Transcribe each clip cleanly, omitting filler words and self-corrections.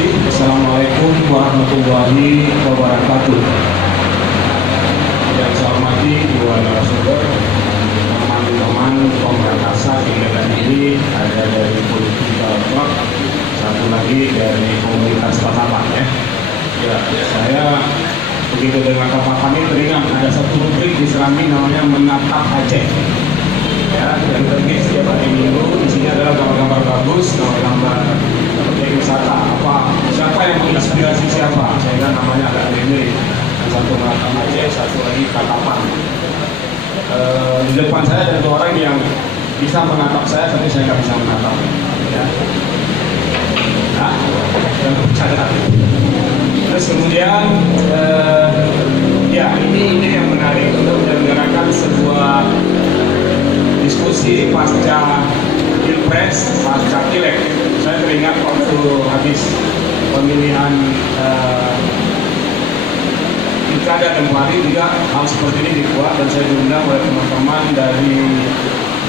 kasih. Assalamualaikum warahmatullahi wabarakatuh. Yang saya hormati dua narasumber, teman-teman pemberantasan kegiatan ini ada dari Political Club, satu lagi dari komunitas tatapan ya. Ya, saya begitu dengan tatapan ini teringat ada satu rubrik di Serambi namanya Menatap Aceh. Ya, yang terbit setiap hari Minggu. Di sini adalah gambar-gambar bagus, gambar-gambar objek wisata. Siapa yang menginspirasi siapa? Sehingga namanya agak mirip. Satu Menatap Aceh, satu lagi Tatapan. Di depan saya ada dua orang yang bisa menatap saya, tapi saya nggak bisa menatap. Ya. Nah, dan bercanda. Terus kemudian, ya ini yang menarik untuk menyelenggarakan sebuah diskusi pasca pilpres, pasca pileg. Saya teringat waktu habis pemilihan pilkada kemarin juga hal seperti ini dibuat dan saya diundang oleh teman-teman dari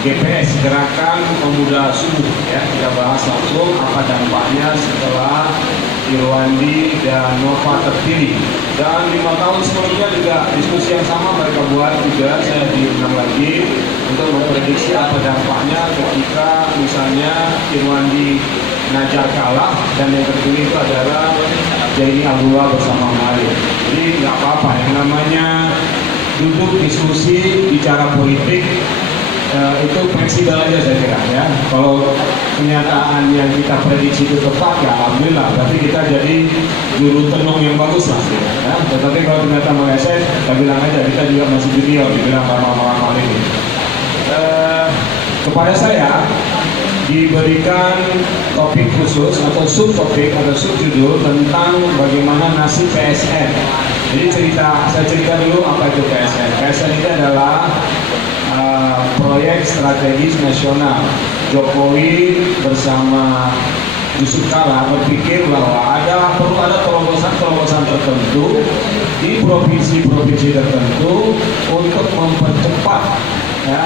GPS, Gerakan Pemuda Subuh. Ya, kita bahas langsung apa dampaknya setelah Irwandi dan Nova terpilih. Dan 5 tahun sebelumnya juga diskusi yang sama mereka buat juga, saya diundang lagi untuk memprediksi apa dampaknya ketika misalnya Irwandi Najar kalah dan yang terpilih itu adalah Jaini Abdullah bersama Malik. Jadi nggak apa-apa, yang namanya duduk diskusi bicara politik itu fleksibel aja saya kira ya. Kalau kenyataan yang kita prediksi itu tepat ya alhamdulillah, berarti kita jadi juru tenung yang bagus lah ya. Tetapi kalau ternyata meleset, kita bilang aja kita juga masih junior, dibilang lama-lama ini. Kepada saya diberikan topik khusus atau subtopik atau subjudul tentang bagaimana nasib PSN. Jadi saya cerita dulu apa itu PSN. PSN itu adalah proyek strategis nasional. Jokowi bersama Yusuf Kala berpikir bahwa perlu ada terobosan-terobosan tertentu di provinsi-provinsi tertentu untuk mempercepat ya,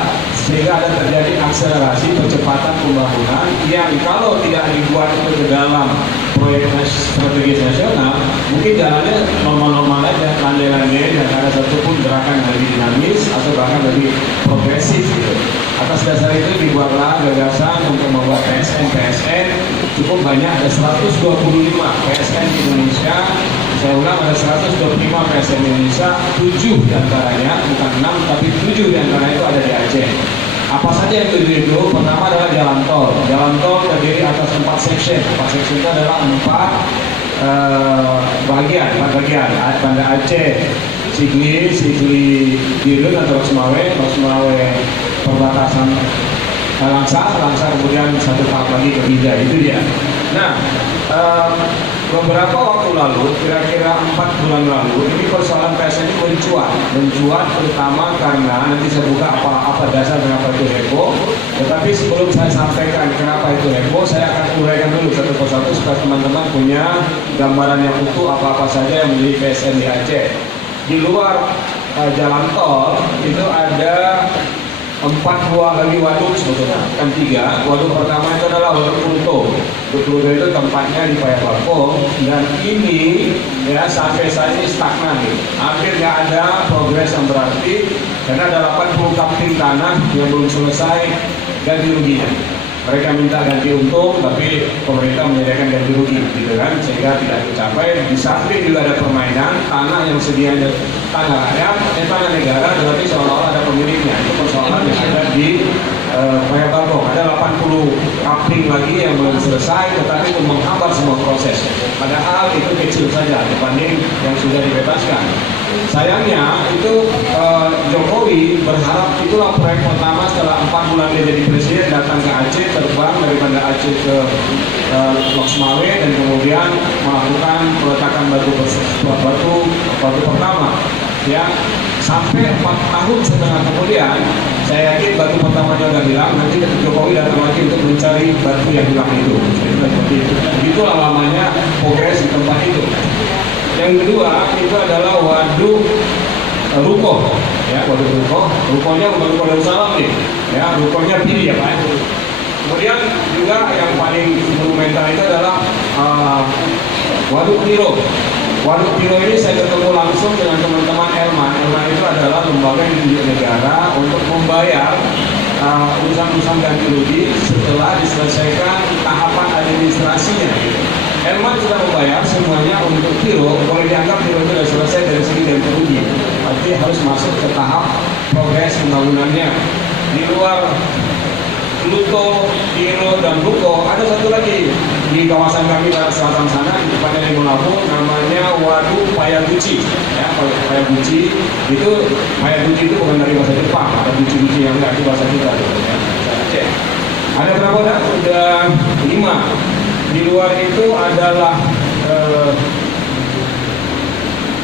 sehingga ada terjadi akselerasi percepatan pembangunan yang kalau tidak dibuat itu ke dalam proyek strategis nasional, mungkin jalannya normal-normal aja, landai-landai, dan ada satupun gerakan yang lebih dinamis atau bahkan lebih progresif gitu. Atas dasar itu dibuatlah gagasan untuk membuat PSN cukup banyak, ada 125 PSN di Indonesia. Saya ulang, ada 125 PSN di Indonesia, 7 diantaranya, bukan 6 tapi 7 diantaranya itu ada di Aceh. Apa saja yang 7 itu? Pertama adalah jalan tol. Jalan tol terdiri atas 4 section. 4 section itu adalah 4 bagian. Banda Aceh, Sigli Birun atau Losmawe perbatasan Langsa kemudian satu tahap lagi ke Bida, itu dia. Nah, beberapa waktu lalu, kira-kira 4 bulan lalu, ini persoalan PSN ini mencuat terutama karena nanti saya buka apa dasar kenapa itu heboh. Tetapi sebelum saya sampaikan kenapa itu heboh, saya akan uraikan dulu satu persatu supaya teman-teman punya gambaran yang utuh apa-apa saja yang menjadi PSN di Aceh. Di luar jalan tol itu ada 4 buah lagi waduk sebetulnya, kan 3. Waduk pertama itu adalah waduk Pluto. Pluto itu tempatnya di Payapakong, dan ini ya sampai saat ini stagnan gitu. Hampir nggak ada progres yang berarti karena ada 80 kapling tanah yang belum selesai ganti ruginya. Mereka minta ganti untung, tapi pemerintah menyediakan ganti rugi, gitu kan, sehingga tidak tercapai. Di samping juga ada permainan tanah yang sedianya tanah rakyat, tanah negara, tetapi seolah-olah ada pemiliknya. Itu persoalan yang ada di Payapakong. Ada 80 kapling lagi yang belum selesai, tetapi itu menghambat semua proses. Padahal itu kecil saja dibanding yang sudah dibebaskan. Sayangnya itu Jokowi berharap itulah proyek pertama setelah 4 bulan dia jadi presiden, datang ke Aceh, terbang dari Banda Aceh ke Losmawe dan kemudian melakukan peletakan batu pertama. Ya, sampai 4,5 tahun kemudian, saya yakin batu pertamanya udah hilang. Nanti Jokowi datang lagi untuk mencari batu yang hilang itu. Itulah lamanya progres di tempat itu. Yang kedua itu adalah waduk Ruko, ya, waduk Ruko. Rukonya bukan Ruko Darussalam nih, ya, Rukonya pilih ya Pak. Kemudian juga yang paling monumental itu adalah Waduk Tiro. Waduk Tiro ini saya ketemu langsung dengan teman-teman Elman. Elman itu adalah lembaga yang ditunjuk negara untuk membayar urusan-urusan ganti rugi setelah diselesaikan tahapan administrasinya. Elman sudah membayar semuanya untuk Tiro. Boleh dianggap Tiro itu sudah selesai dari segi ganti rugi. Berarti harus masuk ke tahap progres pembangunannya. Di luar Luto, Tiro, dan Ruko ada satu lagi di kawasan kami barat selatan sana di depannya Gunung Labu, namanya Waduk Payaguchi. Ya, Payaguchi itu itu bukan dari bahasa Jepang, ada guci-guci yang enggak di bahasa kita. Ya. Cek. Ada berapa dah? Sudah 5. Di luar itu adalah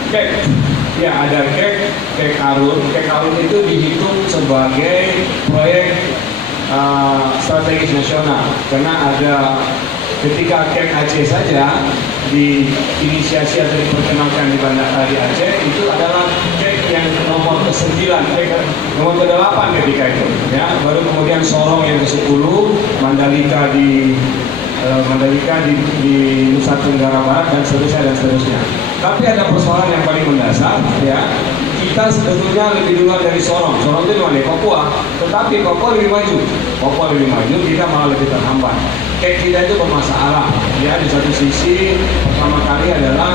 kek. Ya, ada kek Arun. Kek Arun itu dihitung sebagai proyek strategis nasional karena ada ketika kek Aceh saja diinisiasi atau diperkenalkan di Bandar di Aceh itu adalah kek yang nomor ke-9, nomor ke-8 ketika itu ya, baru kemudian Sorong yang ke-10, Mandalika di Nusa Tenggara Barat dan seterusnya. Tapi ada persoalan yang paling mendasar ya. Kita sebetulnya lebih duluan dari Sorong. Sorong itu mana? Papua. Tetapi Papua lebih maju. Kita malah lebih terhambat. Kek kita itu bermasalah. Ya, di satu sisi pertama kali adalah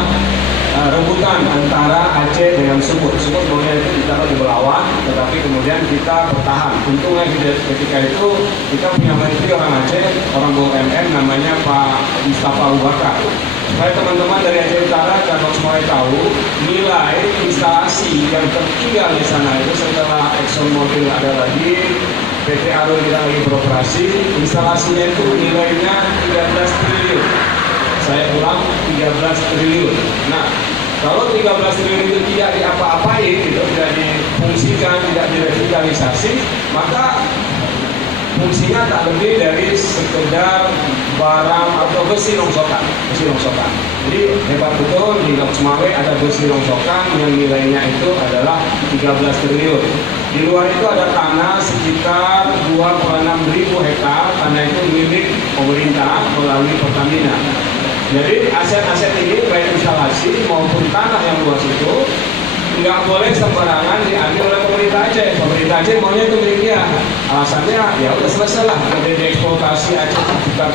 rebutan antara Aceh dengan Sumut. Sumut sebenarnya itu ditaruh di Belawan, tetapi kemudian kita bertahan. Untungnya ketika itu kita punya menteri orang Aceh, orang BUMN namanya Pak Mustafa Abu Bakar. Supaya teman-teman dari Aceh Utara dan semua tahu nilai instalasi yang tertinggal di sana itu setelah ExxonMobil ada lagi, PT Arun kita lagi beroperasi, instalasinya itu nilainya 13 triliun. Saya ulang 13 triliun. Nah, kalau 13 triliun itu tidak diapa-apain, gitu, tidak difungsikan, tidak direvitalisasi, maka fungsinya tak lebih dari sekedar barang atau besi rongsokan. Jadi hebat betul di Lok Sumawe ada besi rongsokan yang nilainya itu adalah 13 triliun. Di luar itu ada tanah sekitar 26.000 hektar, tanah itu milik pemerintah melalui Pertamina. Jadi aset-aset ini baik instalasi maupun tanah yang luas itu nggak boleh sembarangan diambil oleh pemerintah Aceh. Pemerintah Aceh maunya itu milik dia. Alasannya ya udah selesai lah. Kemudian dieksploitasi Aceh sekitar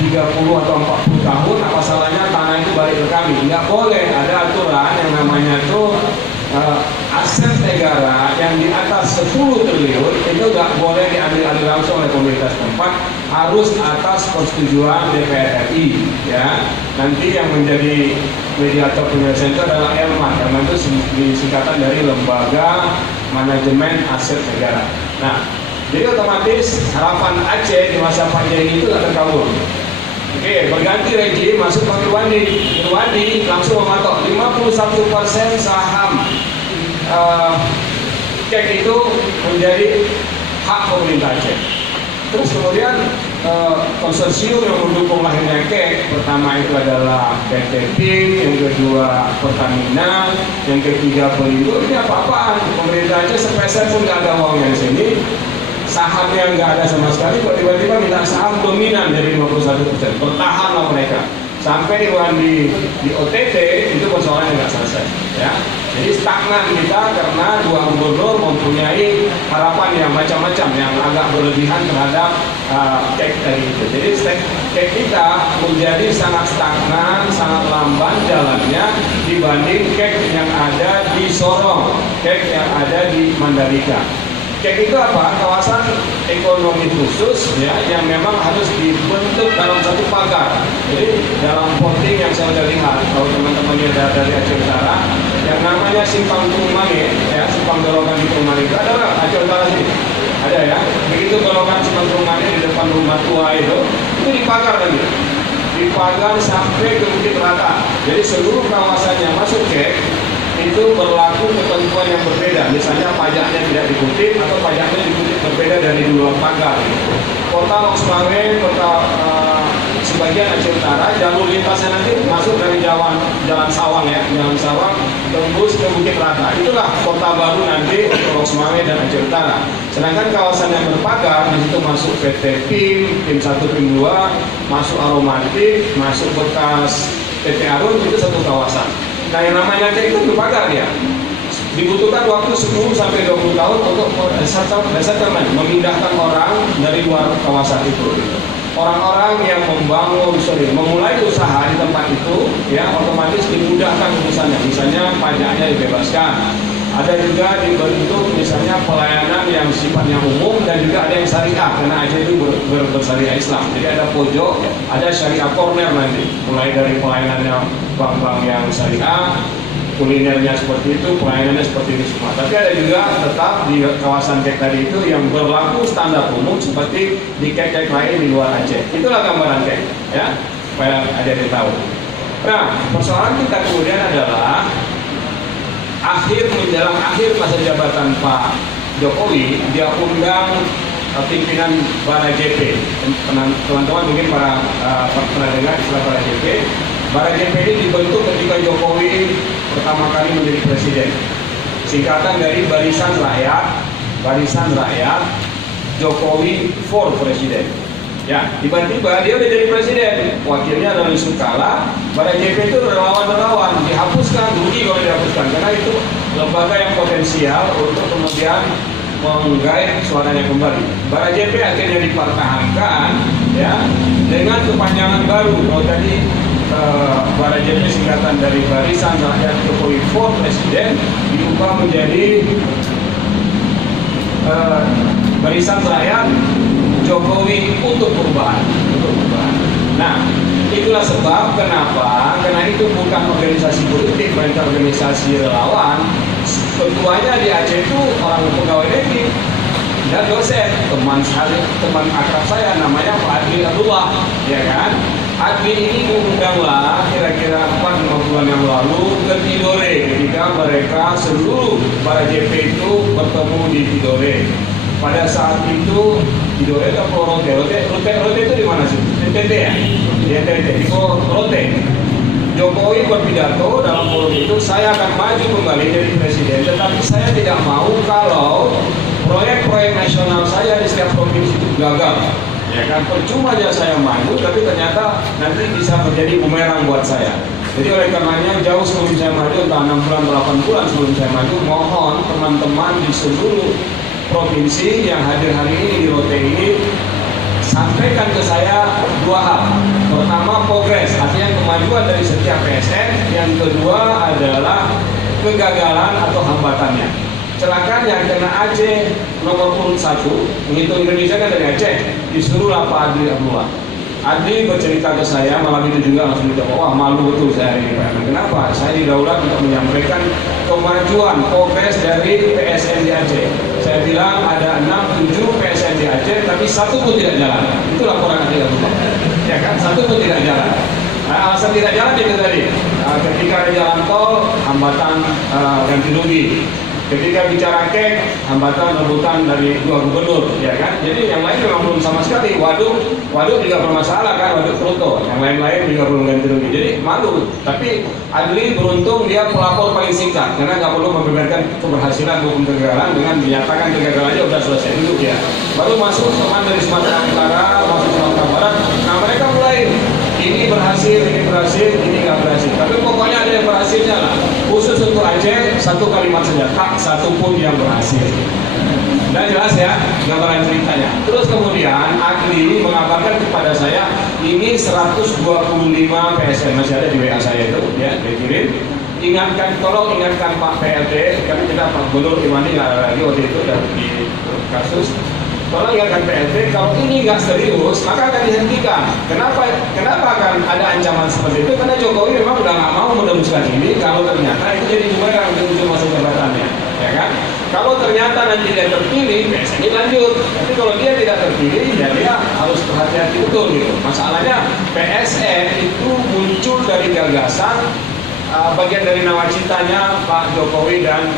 30 atau 40 tahun. Apa salahnya tanah itu balik ke kami? Nggak boleh. Ada aturan yang namanya itu aset negara yang di atas 10 triliun itu nggak boleh diambil alih langsung oleh pemerintah setempat, harus atas persetujuan DPR RI. Ya, nanti yang menjadi mediator penyelesaian itu adalah Elman, karena itu singkatan dari Lembaga Manajemen Aset Negara. Nah, jadi otomatis harapan Aceh di masa Pak Jai itu akan kabur. Oke, berganti rejim, masuk Pak Irwandi langsung mematok 51% saham kek itu menjadi hak pemerintah Aceh. Terus kemudian konsorsium yang mendukung lahirnya kek, pertama itu adalah PT PIM, yang kedua Pertamina, yang ketiga Pelindo. Ini apa-apaan? Pemerintah Aceh sepeser pun nggak ada uangnya di sini. Sahamnya nggak ada sama sekali, kok tiba-tiba minta saham dominan dari 51%. Bertahanlah mereka sampai di OTT itu persoalannya nggak selesai. Ya, jadi stagnan kita karena dua gubernur mempunyai harapan yang macam-macam yang agak berlebihan terhadap kek tadi itu. Jadi kek kita menjadi sangat stagnan, sangat lamban jalannya dibanding kek yang ada di Sorong, kek yang ada di Mandalika. Kek itu apa? Kawasan ekonomi khusus ya, yang memang harus dibentuk dalam satu pagar. Jadi dalam voting yang saya sudah lihat, kalau teman-temannya dari Aceh Utara, yang namanya Simpang Tumane, ya, Simpang Dologan di Tumane itu adalah Aceh Utara sini. Ada ya. Begitu Dologan Simpang Tumane di depan rumah tua itu dipagar lagi. Dipagar sampai ke Bukit Rata. Jadi seluruh kawasannya masuk kek itu berlaku ketentuan yang berbeda. Misalnya pajaknya tidak dikutip atau pajaknya dikutip berbeda dari dua pagar. Kota Lok Sumawe, kota sebagian Aceh Utara, jalur lintasnya nanti masuk dari Jalan Sawang ya, Jalan Sawang tembus ke Bukit Rata. Itulah kota baru nanti untuk Lok Sumawe dan Aceh Utara. Sedangkan kawasan yang berpagar di situ masuk PT PIM 1, PIM 2, masuk Aromatik, masuk bekas PT Arun itu satu kawasan. Nah yang namanya Aceh itu berpagar ya. Dibutuhkan waktu 10 sampai 20 tahun untuk memindahkan orang dari luar kawasan itu. Orang-orang yang memulai usaha di tempat itu, ya otomatis dimudahkan urusannya. Misalnya pajaknya dibebaskan. Ada juga dibentuk misalnya pelayanan yang sifatnya umum dan juga ada yang syariah karena Aceh itu bersyariah Islam. Jadi ada pojok, ada syariah corner nanti. Mulai dari pelayanannya bank-bank yang syariah, kulinernya seperti itu, pelayanannya seperti itu semua. Tapi ada juga tetap di kawasan kek tadi itu yang berlaku standar umum seperti di kek-kek lain di luar Aceh. Itulah gambaran kek, ya, supaya adik tahu. Nah, persoalan kita kemudian adalah menjelang akhir masa jabatan Pak Jokowi, dia undang pimpinan Bara JP. Teman-teman mungkin para pernah dengar istilah Bara JP. Bara JP ini dibentuk ketika Jokowi pertama kali menjadi presiden. Singkatan dari Barisan Rakyat Jokowi for Presiden. Ya, tiba-tiba dia udah jadi presiden. Wakilnya adalah Yusuf Kala. Bara JP itu relawan-relawan dihapuskan, rugi kalau dihapuskan karena itu lembaga yang potensial untuk kemudian menggait suaranya kembali. Bara JP akhirnya dipertahankan, ya, dengan kepanjangan baru. Kalau tadi Bara JP singkatan dari Barisan Rakyat Jokowi for Presiden diubah menjadi Barisan Rakyat Jokowi untuk perubahan. Nah, itulah sebab kenapa, karena itu bukan organisasi politik, melainkan organisasi relawan. Ketuanya di Aceh itu orang pegawai negeri dan dosen, teman akrab saya namanya Pak Adli Abdullah, ya kan? Adli ini diundanglah kira-kira 4-5 bulan yang lalu ke Tidore ketika mereka seluruh para JP itu bertemu di Tidore. Pada saat itu Tidore atau Rote itu di mana sih? NTT ya? Di NTT, di Rote. Jokowi berpidato dalam forum itu, saya akan maju kembali jadi presiden, tetapi saya tidak mau kalau proyek-proyek nasional saya di setiap provinsi itu gagal. Ya kan, percuma aja saya maju, tapi ternyata nanti bisa menjadi bumerang buat saya. Jadi oleh karenanya jauh sebelum saya maju, entah 6 bulan, 8 bulan sebelum saya maju, mohon teman-teman di seluruh provinsi yang hadir hari ini di Rote ini sampaikan ke saya 2 hal. Pertama, progres, artinya kemajuan dari setiap PSN. Yang kedua adalah kegagalan atau hambatannya. Celaka yang kena Aceh nomor urut 1, menghitung Indonesia kan dari Aceh, disuruhlah Pak Adli Abdullah. Adli bercerita ke saya malam itu juga langsung dijawab, wah malu betul saya hari ini Pak. Kenapa? Saya didaulat untuk menyampaikan kemajuan progres dari PSN di Aceh. Saya bilang ada 6-7 PSN di Aceh, tapi 1 pun tidak jalan. Itu laporan Adli Abdullah. Ya kan, 1 pun tidak jalan. Nah, alasan tidak jalan itu tadi, ketika ada jalan tol, hambatan ganti rugi. Ketika bicara kek, hambatan rebutan dari 2 gubernur, ya kan? Jadi yang lain memang belum sama sekali. Waduk juga bermasalah kan, waduk Fruto. Yang lain-lain juga belum ganti rugi. Jadi malu. Tapi Adli beruntung dia pelapor paling singkat, karena nggak perlu membeberkan keberhasilan maupun kegagalan dengan menyatakan kegagalannya udah selesai dulu ya. Baru masuk teman dari Sumatera Utara, masuk Sumatera Barat. Nah mereka mulai ini berhasil, ini nggak berhasil. Tapi pokoknya ada yang berhasilnya lah. Khusus untuk Aceh, 1 kalimat saja, tak 1 pun yang berhasil. Dan jelas ya gambaran ceritanya. Terus kemudian Adli mengabarkan kepada saya ini 125 PSN masih ada di WA saya itu, ya dikirim. Tolong ingatkan Pak PLT, karena kita Pak Gubernur Imani nggak ada lagi waktu itu dan di kasus. Tolong ingatkan PLT, kalau ini nggak serius maka akan dihentikan. Kenapa akan ada ancaman seperti itu? Karena Jokowi memang udah nggak mau meneruskan ini kalau ternyata itu jadi bumerang di ujung masa jabatannya, ya kan? Kalau ternyata nanti dia terpilih, PSN ini lanjut. Tapi kalau dia tidak terpilih, ya dia harus hati-hati betul gitu. Masalahnya PSN itu muncul dari gagasan bagian dari nawacitanya Pak Jokowi dan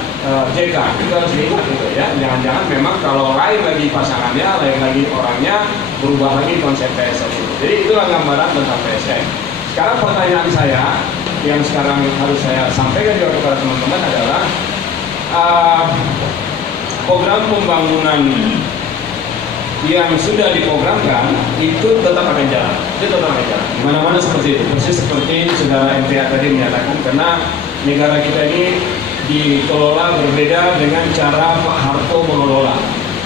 JK. Itu harus diingat gitu ya. Jangan-jangan memang kalau lain lagi pasangannya, lain lagi orangnya, berubah lagi konsep PSN itu. Jadi itulah gambaran tentang PSN. Sekarang pertanyaan saya yang sekarang harus saya sampaikan juga kepada teman-teman adalah program pembangunan yang sudah diprogramkan itu tetap akan jalan. Itu tetap akan jalan. Mana-mana seperti itu. Persis seperti saudara MTA tadi menyatakan, karena negara kita ini dikelola berbeda dengan cara Pak Harto mengelola.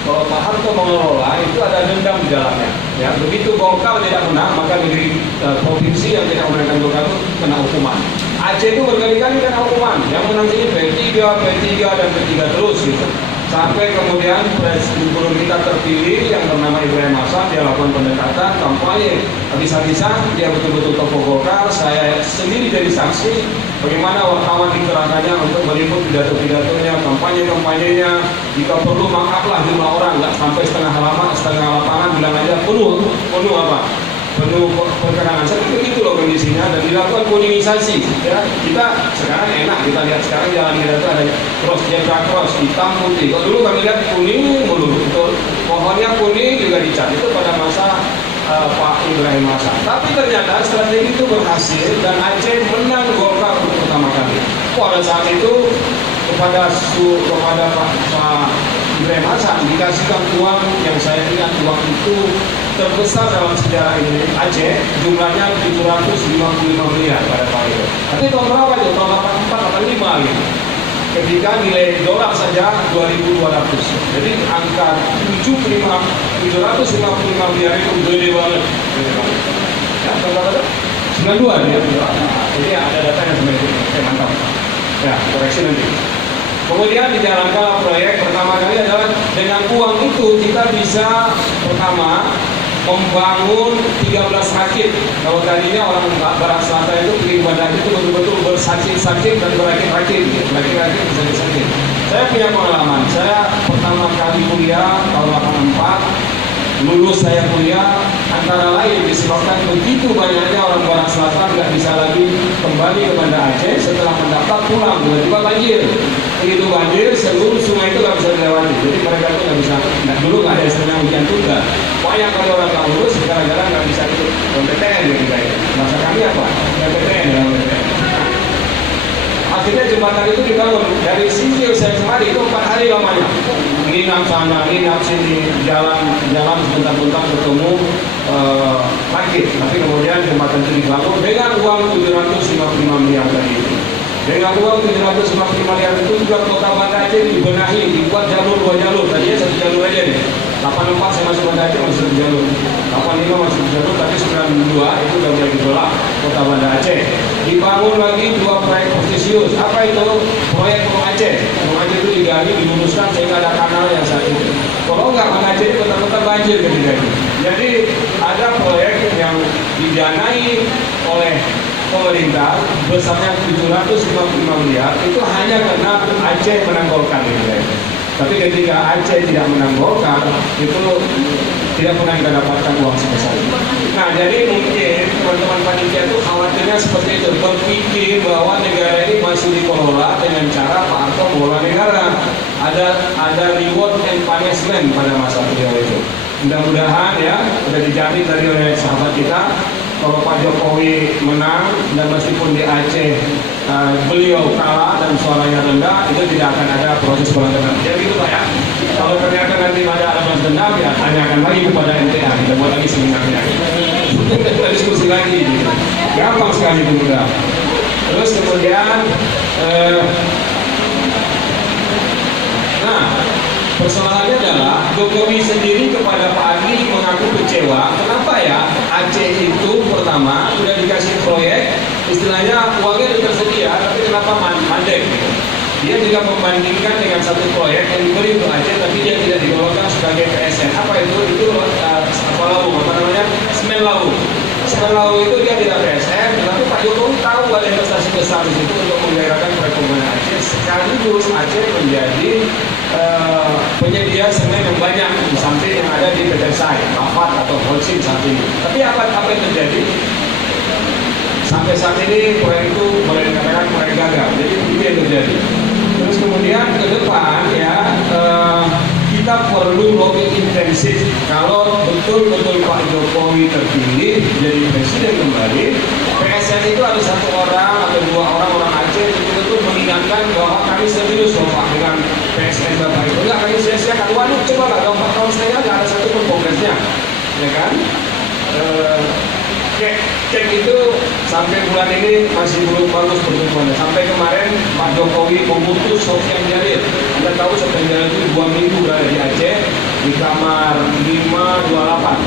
Kalau Pak Harto mengelola itu ada dendam di dalamnya. Ya, begitu Golkar tidak menang, maka negeri provinsi yang tidak memenangkan Golkar itu kena hukuman. Aceh itu berkali-kali kena hukuman. Yang menang ini P3, dan P3 terus gitu. Sampai kemudian gubernur kita terpilih yang bernama Ibrahim Hasan, dia lakukan pendekatan, kampanye, habis-habisan, dia betul-betul tokoh Golkar. Saya sendiri jadi saksi bagaimana wartawan dikerahkannya untuk meliput pidato-pidatonya, kampanye-kampanyenya. Jika perlu mangkaplah jumlah orang, nggak sampai setengah halaman, setengah lapangan, bilang aja penuh apa? Penuh perkerangan. Seperti begitu loh kondisinya, dan dilakukan kuningisasi. Ya, kita sekarang enak, kita lihat sekarang jalan kita itu ada cross, zebra cross, hitam putih. Kalau dulu kami lihat kuning mulu, betul. Pohonnya kuning juga dicat. Itu pada masa Pak Ibrahim Hasan. Tapi ternyata strategi itu berhasil dan Aceh menang Golkar untuk pertama kali. Pada saat itu kepada Pak Ibrahim Hasan dikasihkan uang yang saya ingat uang itu terbesar dalam sejarah ini Aceh, jumlahnya 755 miliar pada tahun itu. Tapi tahun berapa itu? Tahun 84, 85 gitu. Ketika nilai dolar saja 2.200. Jadi angka 755 miliar itu gede banget. Ya, berapa? 92 dia. Jadi ada data yang sebenarnya itu. Oke, mantap. Ya, koreksi nanti. Kemudian dijalankan proyek pertama kali adalah dengan uang itu kita bisa pertama membangun 13 rakit. Kalau tadinya orang Barat Selatan itu pilih badan itu betul-betul bersakit-sakit dan berakit-rakit. Berakit-rakit bisa disakit. Saya punya pengalaman. Saya pertama kali kuliah tahun 84, lulus saya kuliah antara lain disebabkan begitu banyaknya orang Barat Selatan nggak bisa lagi kembali ke Banda Aceh setelah mendaftar pulang, tiba-tiba banjir. Begitu banjir, seluruh sungai itu nggak bisa dilewati. Jadi mereka itu nggak bisa. Nah, dulu nggak ada istilah hujan tunggal. Banyak kali orang nggak lulus, gara-gara nggak bisa ikut PTN ya kita. Masa kami apa? PTN ya PTN. Akhirnya jembatan itu dibangun dari Singkil saya kemari itu 4 hari lamanya. Nginap sana, nginap sini, jalan sebentar-bentar ketemu rakit. Tapi kemudian jembatan itu dibangun dengan uang 755 miliar tadi itu. Dengan uang 755 miliar itu juga kota Banda Aceh dibenahi, dibuat jalur 2 jalur. Tadinya 1 jalur aja nih. 84 saya masuk Banda Aceh masih 1 jalur. 85 masih 1 jalur, tapi 92 itu sudah mulai dibelah kota Banda Aceh. Dibangun lagi 2 proyek prestisius. Apa itu? Proyek Pulau Aceh. Pulau Aceh itu digali, diluruskan sehingga ada kanal yang saat itu. Kalau enggak, Banda Aceh itu betul-betul banjir ketika itu. Jadi ada proyek yang didanai oleh pemerintah besarnya 755 miliar itu hanya karena Aceh menang Golkar gitu. Tapi ketika Aceh tidak menang Golkar itu tidak pernah kita dapatkan uang sebesar itu. Nah, jadi mungkin teman-teman panitia itu khawatirnya seperti itu, berpikir bahwa negara ini masih dikelola dengan cara Pak Harto mengelola negara. Ada reward and punishment pada masa beliau itu. Mudah-mudahan ya sudah dijamin tadi oleh sahabat kita, kalau Pak Jokowi menang dan meskipun di Aceh beliau kalah dan suaranya rendah, itu tidak akan ada proses balas dendam. Jadi gitu Pak ya. Kalau ternyata nanti ada balas dendam, ya tanyakan lagi kepada MTA, kita buat lagi seminarnya. Kita diskusi lagi. Gitu. Gampang sekali itu mudah. Terus kemudian, persoalannya adalah Jokowi sendiri kepada Pak Andi mengaku kecewa. Kenapa ya? Aceh itu pertama sudah dikasih proyek, istilahnya uangnya sudah tersedia, tapi kenapa mandek? Dia juga membandingkan dengan satu proyek yang diberi untuk Aceh, tapi dia tidak digolongkan sebagai PSN. Apa itu? Itu apa lau? Apa namanya? Semen lau. Semen lau itu dia tidak PSN, tetapi Pak Jokowi tahu ada investasi besar di situ untuk menggairahkan perekonomian Aceh. Sekaligus Aceh menjadi penyedia semen yang banyak di samping yang ada di PT SAI, Lafat atau Holcim saat ini. Tapi apa yang terjadi? Sampai saat ini proyek itu boleh dikatakan proyek gagal. Jadi itu yang terjadi. Terus kemudian ke depan ya kita perlu lobby intensif kalau betul-betul Pak Jokowi terpilih jadi presiden kembali. PSN itu ada 1 orang atau 2 orang Aceh betul-betul mengingatkan bahwa kami serius loh Pak dengan PSN Bapak itu nggak akan sia-siakan. Waduh, coba nggak 4 tahun saya nggak ada satu pun progresnya, ya kan? Cek itu sampai bulan ini masih belum bagus pertumbuhannya. Sampai kemarin Pak Jokowi memutus Sofian Jalil. Anda tahu Sofian Jalil itu 2 minggu berada di Aceh di kamar 528.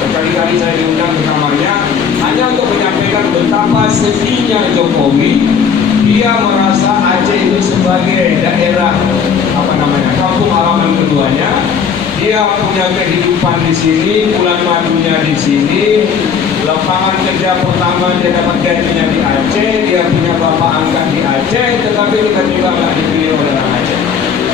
Berkali-kali saya diundang ke kamarnya hanya untuk menyampaikan betapa sedihnya Jokowi. Dia merasa Aceh itu sebagai daerah kampung halaman keduanya. Dia punya kehidupan di sini, bulan madunya di sini, lapangan kerja pertama dia dapat gajinya di Aceh, dia punya bapak angkat di Aceh, tetapi tiba-tiba nggak dipilih oleh orang Aceh.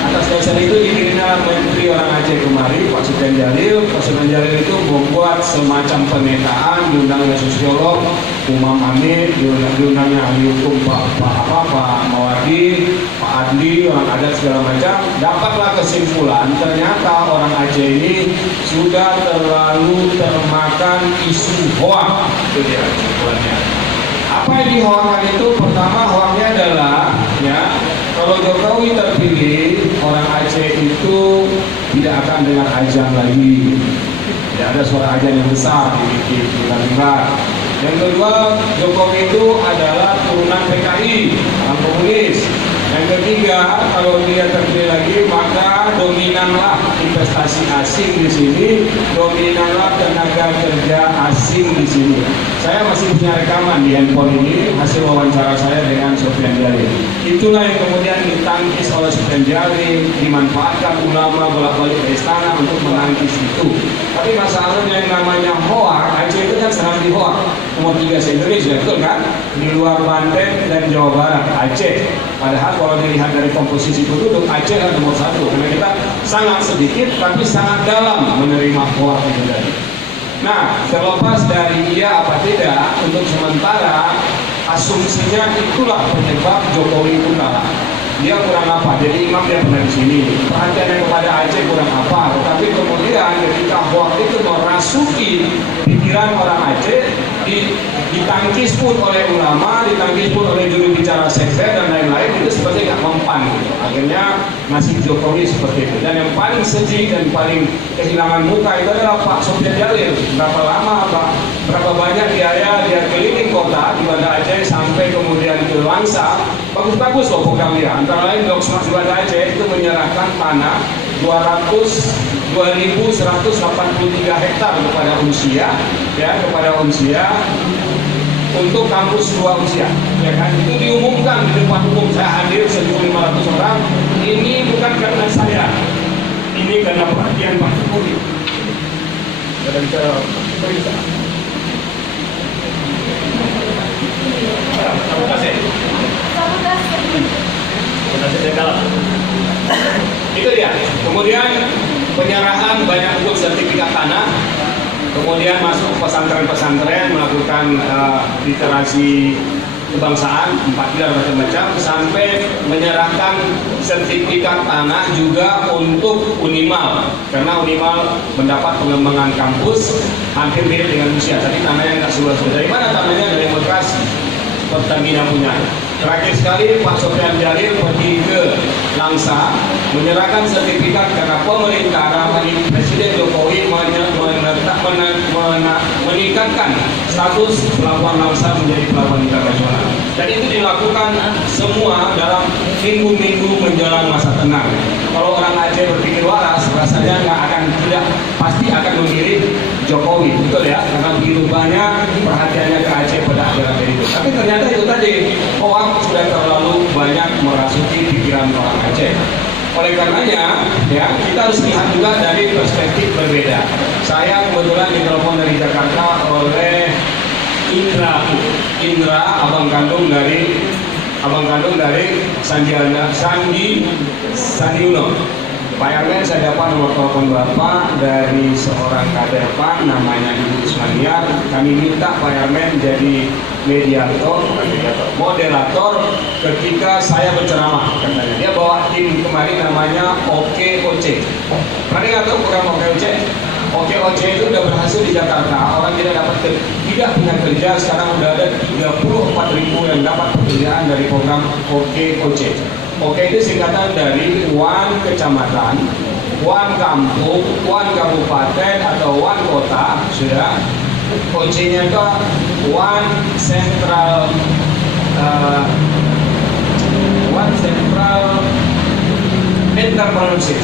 Atas dasar itu dikirimnya menteri orang Aceh kemari, Pak Sofian Jalil. Pak Sofian Jalil itu membuat semacam pemetaan, diundangnya sosiolog, Umam Hamid, diundangnya ahli hukum Pak Mawardi, Pak Adli, orang adat segala macam. Dapatlah kesimpulan ternyata orang Aceh ini sudah terlalu termakan isu hoak. Itu dia kesimpulannya. Apa yang dihoakkan itu? Pertama, hoaknya adalah kalau Jokowi terpilih, orang Aceh itu tidak akan dengar azan lagi. Tidak ada suara azan yang besar di Dengar. Yang kedua, Jokowi itu adalah turunan PKI, orang komunis. Yang ketiga, kalau dia terpilih lagi, maka dominanlah investasi asing di sini, dominanlah tenaga kerja asing di sini. Saya masih punya rekaman di handphone ini, hasil wawancara saya dengan Sofian Jalil. Itulah yang kemudian ditangkis oleh Sofian Jalil, dimanfaatkan ulama bolak-balik ke istana untuk menangkis itu. Tapi masalahnya yang namanya hoak, Aceh itu kan sangat di hoak. Nomor 3 se-Indonesia, betul kan? Di luar Banten dan Jawa Barat, Aceh. Padahal kalau dilihat dari komposisi penduduk, Aceh adalah nomor 1. Karena kita sangat sedikit, tapi sangat dalam menerima hoak itu tadi. Nah, terlepas dari iya apa tidak, untuk sementara asumsinya itulah penyebab Jokowi itu kalah. Dia kurang apa? Jadi imam dia pernah di sini. Perhatiannya kepada Aceh kurang apa? Tetapi kemudian ketika hoak itu merasuki pikiran orang Aceh, ditangkis pun oleh ulama, ditangkis pun oleh juru bicara sekte dan lain-lain, itu seperti nggak mempan gitu. Akhirnya nasib Jokowi seperti itu. Dan yang paling sedih dan paling kehilangan muka itu adalah Pak Sofian Jalil. Berapa banyak dia keliling kota di Banda Aceh sampai kemudian ke Langsa. Bagus-bagus loh program dia. Antara lain Blok Smart di Banda Aceh itu menyerahkan tanah 2.183 hektar kepada Unsia, untuk kampus 2 Unsia, ya kan? Itu diumumkan di depan umum, saya hadir 1.500 orang. Ini bukan karena saya, ini karena perhatian Pak Jokowi. Terima kasih. Itu dia. Kemudian penyerahan banyak untuk sertifikat tanah. Kemudian masuk pesantren-pesantren melakukan literasi kebangsaan 4 pilar macam-macam, sampai menyerahkan sertifikat tanah juga untuk Unimal, karena Unimal mendapat pengembangan kampus hampir mirip dengan Usia. Tadi tanahnya nggak seluas. Dari mana tanahnya? Dari Bekasi, Pertamina punya. Terakhir sekali Pak Sofian Jalil pergi ke Langsa menyerahkan sertifikat karena pemerintah Presiden Jokowi meningkatkan status pelabuhan Langsa menjadi pelabuhan internasional. Dan itu dilakukan semua dalam minggu-minggu menjelang masa tenang. Kalau orang Aceh berpikir waras, rasanya pasti akan memilih Jokowi, betul ya? Karena begitu banyak perhatiannya ke Aceh pada akhir-akhir itu. Tapi ternyata itu tadi, hoak sudah terlalu banyak merasuki pikiran orang Aceh. Oleh karenanya, kita harus lihat juga dari perspektif berbeda. Saya kebetulan ditelepon dari Jakarta oleh Indra, abang kandung dari Sandi Uno. Pak Yarmen, saya dapat nomor telepon Bapak dari seorang kader PAN namanya Ibu Ismaniar. Kami minta Pak Yarmen jadi moderator ketika saya berceramah, katanya. Dia bawa tim kemarin namanya OKOC. Pernah nggak tahu program OKOC? OKOC itu udah berhasil di Jakarta, orang tidak punya kerja, sekarang udah ada 34.000 yang dapat pekerjaan dari program OKOC. OK itu singkatan dari One Kecamatan, One Kampung, One Kabupaten atau One Kota, sudah. OC-nya itu One Central Entrepreneurship.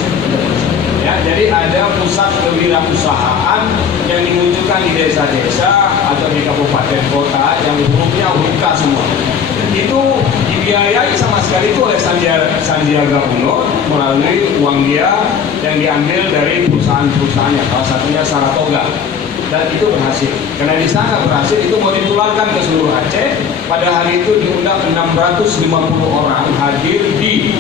Ya, jadi ada pusat kewirausahaan yang dimunculkan di desa-desa atau di kabupaten kota yang hurufnya huruf K semua. Itu dibiayai sama sekali itu oleh Sandiaga Uno melalui uang dia yang diambil dari perusahaan-perusahaannya, salah satunya Saratoga. Dan itu berhasil. Karena di sana berhasil, itu mau ditularkan ke seluruh Aceh. Pada hari itu diundang 650 orang hadir di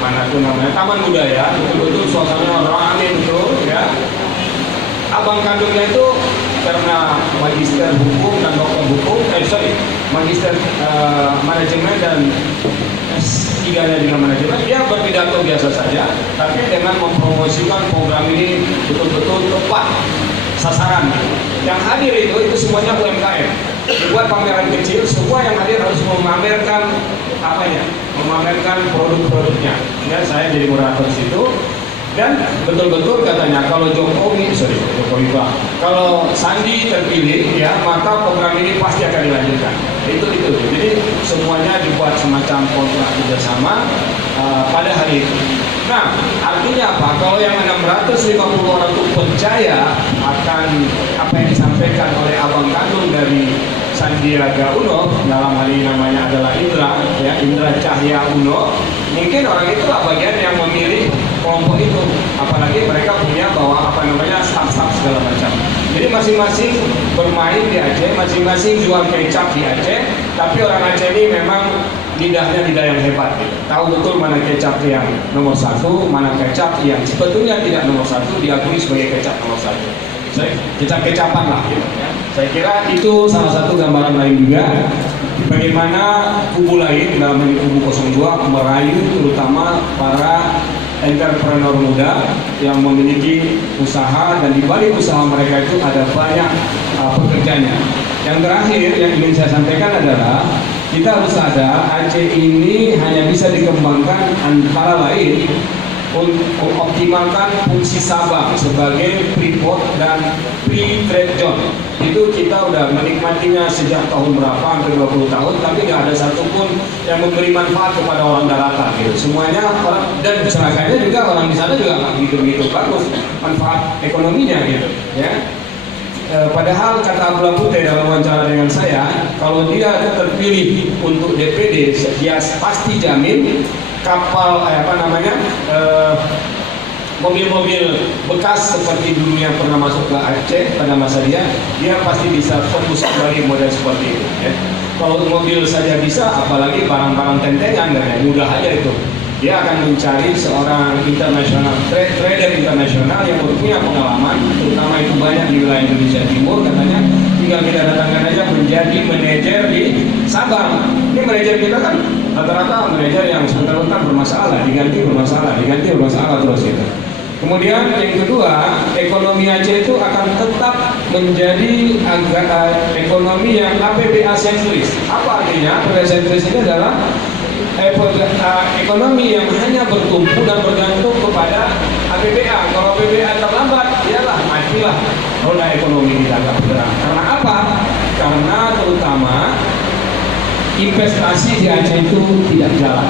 mana tuh namanya Taman Budaya, betul-betul suasana ramai betul ya. Abang kandungnya itu karena magister hukum dan dokter hukum, magister manajemen dan S3-nya juga manajemen, dia berpidato biasa saja, tapi dengan mempromosikan program ini betul-betul tepat sasaran. Yang hadir itu semuanya UMKM. Dibuat pameran kecil, semua yang hadir harus memamerkan memamerkan produk-produknya. Ya, saya jadi moderator di situ. Dan betul-betul katanya kalau Jokowi Pak, kalau Sandi terpilih ya, maka program ini pasti akan dilanjutkan. Itu. Jadi semuanya dibuat semacam kontrak kerjasama pada hari itu. Nah, artinya apa? Kalau yang 650 orang itu percaya akan apa yang disampaikan oleh abang kandung dari Sandiaga Uno, dalam hal ini namanya adalah Indra Cahya Uno, mungkin orang itulah bagian yang memilih kelompok itu. Apalagi mereka punya staff-staff segala macam. Jadi masing-masing bermain di Aceh, masing-masing jual kecap di Aceh, tapi orang Aceh ini memang lidah yang hebat gitu. Tahu betul mana kecap yang nomor satu, mana kecap yang sebetulnya tidak nomor satu diakui sebagai kecap nomor satu. Kecap-kecapan lah gitu ya. Saya kira itu salah satu gambaran lain juga bagaimana kubu lain dalam ini kubu 02 merayu terutama para entrepreneur muda yang memiliki usaha, dan di balik usaha mereka itu ada banyak pekerjanya. Yang terakhir yang ingin saya sampaikan adalah kita harus sadar Aceh ini hanya bisa dikembangkan antara lain untuk mengoptimalkan fungsi Sabang sebagai pre-port dan pre-trade zone. Itu kita udah menikmatinya sejak tahun berapa, hampir 20 tahun, tapi nggak ada satupun yang memberi manfaat kepada orang daratan gitu. Semuanya orang, dan celakanya juga orang di sana juga nggak begitu bagus manfaat ekonominya gitu ya. Padahal kata Abdullah Putih dalam wawancara dengan saya, kalau dia terpilih untuk DPD, dia pasti jamin kapal mobil-mobil bekas seperti dulu yang pernah masuk ke Aceh pada masa dia pasti bisa fokus kembali model seperti itu ya. Kalau mobil saja bisa, apalagi barang-barang tentengan, mudah aja itu. Dia akan mencari seorang trader internasional yang punya pengalaman, terutama itu banyak di wilayah Indonesia Timur, katanya tinggal kita datangkan aja menjadi manajer di Sabang. Ini manajer kita kan rata-rata manajer yang sebentar-bentar bermasalah, diganti bermasalah terus gitu. Kemudian yang kedua, ekonomi Aceh itu akan tetap menjadi ekonomi yang APBA sentris. Apa artinya? APBA sentris ini adalah ekonomi yang hanya bertumpu dan bergantung kepada APBA. Kalau APBA terlambat, ialah matilah roda ekonomi kita akan bergerak. Karena apa? Karena terutama investasi di Aceh itu tidak jalan.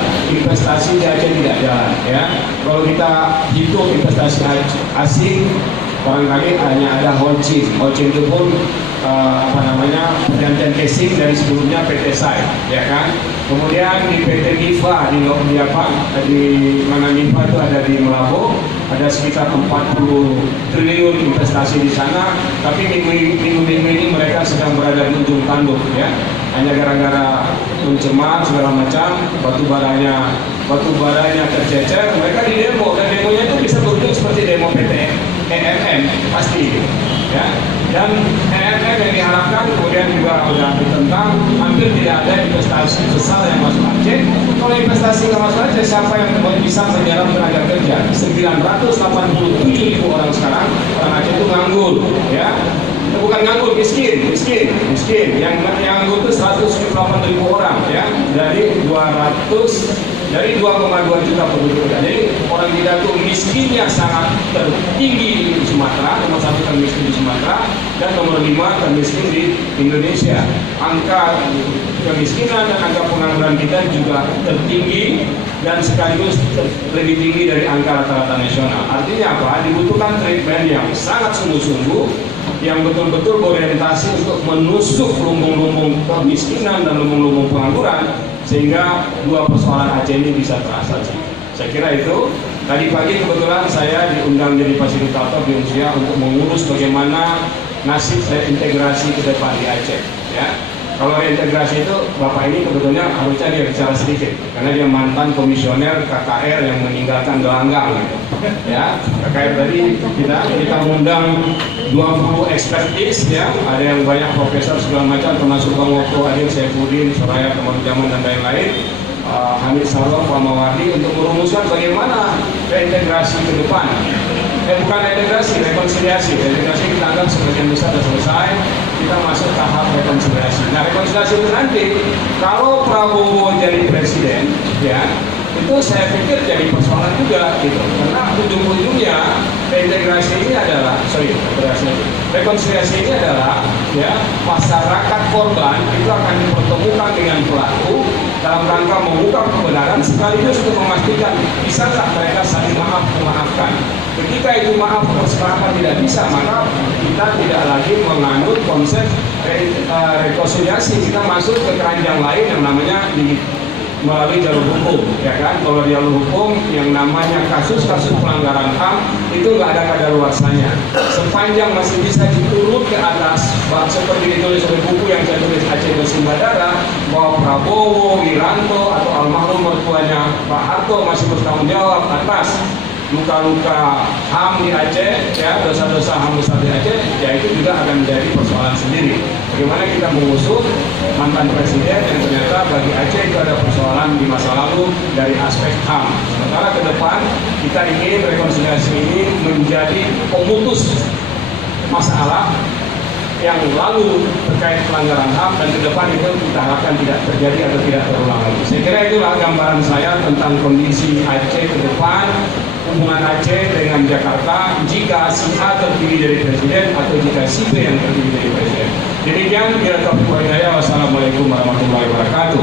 Ya. Kalau kita hitung investasi asing, barangkali hanya ada Holcim itu pun pergantian casing dari sebelumnya PT SAI, ya kan. Kemudian di PT MIFA di mana MIFA itu ada di Melabu, ada sekitar 40 triliun investasi di sana, tapi minggu ini mereka sedang berada di ujung tanduk ya. Hanya gara-gara mencemar segala macam, batu baranya tercecer, mereka di demo, dan demonya itu bisa berujung seperti demo PT EMM pasti ya. Dan EMM yang diharapkan kemudian juga sudah ditentang, hampir tidak ada investasi besar yang masuk Aceh. Kalau investasi nggak masuk Aceh, siapa yang bisa menyerap tenaga kerja? 987.000 orang sekarang, orang Aceh itu nganggur, ya. Bukan nganggur, miskin. Yang nganggur itu 178.000 orang, ya, dari 2,2 juta penduduk. Jadi orang kita itu miskinnya sangat tertinggi di Sumatera, nomor 1 termiskin di Sumatera, dan nomor 5 termiskin di Indonesia. Angka kemiskinan dan angka pengangguran kita juga tertinggi dan sekaligus lebih tinggi dari angka rata-rata nasional. Artinya apa? Dibutuhkan treatment yang sangat sungguh-sungguh, yang betul-betul berorientasi untuk menusuk lumbung-lumbung kemiskinan dan lumbung-lumbung pengangguran, sehingga dua persoalan Aceh ini bisa terasa. Saya kira itu. Tadi pagi kebetulan saya diundang jadi fasilitator di Unsya untuk mengurus bagaimana nasib reintegrasi ke depan di Aceh, ya. Kalau reintegrasi itu Bapak ini kebetulan harusnya dia bicara sedikit, karena dia mantan komisioner KKR yang meninggalkan gelanggang, gitu. Ya, KKR tadi kita mengundang 20 ekspertis, ya, ada yang banyak profesor segala macam, termasuk Bang Wokto, Adil Saifuddin, Soraya Kemanujaman dan lain-lain, Hamid Sarok, Pak Mawardi, untuk merumuskan bagaimana reintegrasi ke depan. Bukan reintegrasi, rekonsiliasi. Rekonsiliasi kita anggap sebagian besar sudah selesai, kita masuk tahap rekonsiliasi. Nah, rekonsiliasi itu nanti, kalau Prabowo jadi presiden, ya, itu saya pikir jadi persoalan juga, gitu. Karena ujung-ujungnya rekonsiliasi ini adalah, ya, masyarakat korban itu akan dipertemukan dengan pelaku dalam rangka mengungkap kebenaran sekaligus untuk memastikan bisakah mereka saling memaafkan. Ketika itu maaf kesepakatan tidak bisa, maka kita tidak lagi menganut konsep rekonsiliasi. Kita masuk ke keranjang lain yang namanya melalui jalur hukum, ya kan? Kalau di jalur hukum yang namanya kasus-kasus pelanggaran HAM itu nggak ada kadaluarsanya. Sepanjang masih bisa diturut ke atas, seperti ditulis oleh buku yang saya tulis Aceh Bersimbah Darah, bahwa Prabowo, Wiranto atau almarhum mertuanya Pak Harto masih bertanggung jawab atas luka-luka HAM di Aceh, ya, dosa-dosa HAM besar di Aceh, ya itu juga akan menjadi persoalan sendiri. Bagaimana kita mengusut mantan presiden yang ternyata bagi Aceh itu ada persoalan di masa lalu dari aspek HAM. Sementara ke depan kita ingin rekonsiliasi ini menjadi pemutus masalah yang lalu terkait pelanggaran HAM, dan ke depan itu kita harapkan tidak terjadi atau tidak terulang lagi. Saya kira itulah gambaran saya tentang kondisi Aceh ke depan, hubungan Aceh dengan Jakarta jika si A terpilih dari presiden atau jika si B yang terpilih dari presiden. Demikian, bila taufiq wal hidayah. Wassalamualaikum warahmatullahi wabarakatuh.